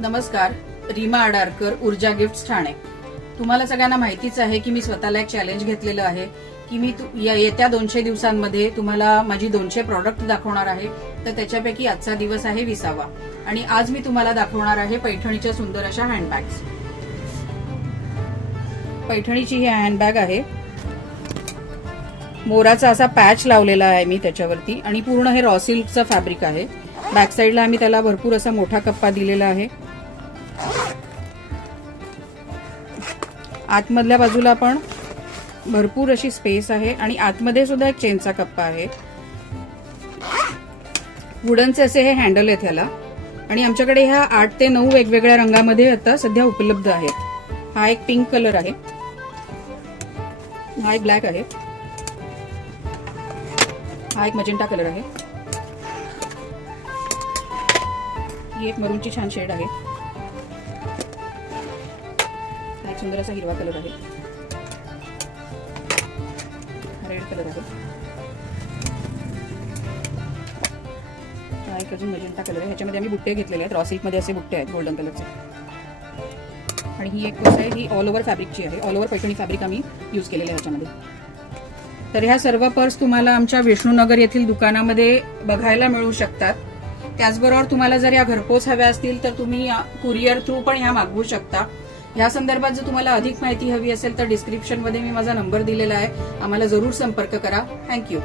नमस्कार, रीमा आडारकर, ऊर्जा गिफ्ट्स ठाणे. तुम्हाला सगळ्यांना माहितीच आहे की मी स्वतःला एक चॅलेंज घेतलेलं आहे की मी येत्या 200 दिवसांमध्ये तुम्हाला माझी 200 प्रॉडक्ट दाखवणार आहे. तर त्याच्यापैकी आजचा दिवस आहे 20वा आणि आज मी तुम्हाला दाखवणार आहे पैठणीच्या सुंदर अशा हँडबॅग्स. पैठणीची ही हँडबॅग आहे. मोराचा असा पॅच लावलेला आहे मी त्याच्यावरती आणि पूर्ण हे रॉ सिल्कचं फॅब्रिक आहे. बॅक साईडला आम्ही त्याला भरपूर असा मोठा कप्पा दिलेला आहे. आतमधल्या बाजूला पण भरपूर अशी स्पेस आहे आणि आतमध्ये सुद्धा एक चेनचा कप्पा आहे. वुडनचे असे हे हँडल आहेत ह्याला आणि आमच्याकडे ह्या 8 ते 9 वेगवेगळ्या रंगामध्ये आता सध्या उपलब्ध आहेत. हा एक पिंक कलर आहे, हा एक ब्लॅक आहे, हा एक मजेंटा कलर आहे, ही एक मरूनची छान शेड आहे, हा एक सुंदर असा हिरवा कलर आहे, रेड कलर आहे, हा एक अजून मजेंटा कलर आहे. ह्याच्यामध्ये आम्ही बुट्टे घेतलेले आहेत. रॉ सिल्क मध्ये असे बुट्टे आहेत गोल्डन कलरचे. आणि ही एक कसं आहे, ही ऑल ओव्हर फॅब्रिकची आहे. ऑल ओव्हर पैठणी फॅब्रिक आम्ही यूज केलेले आहे ह्याच्यामध्ये. तर ह्या सर्व पर्स तुम्हाला आमच्या विष्णुनगर येथील दुकानामध्ये बघायला मिळू शकतात. त्याचबरोबर तुम्हाला जर या घरपोच हव्या असतील तर तुम्ही कुरिअर थ्रू पण ह्या मागवू शकता. या संदर्भात जर तुम्हाला अधिक माहिती हवी असेल तर डिस्क्रिप्शनमध्ये मी माझा नंबर दिलेला आहे. आम्हाला जरूर संपर्क करा. थँक्यू.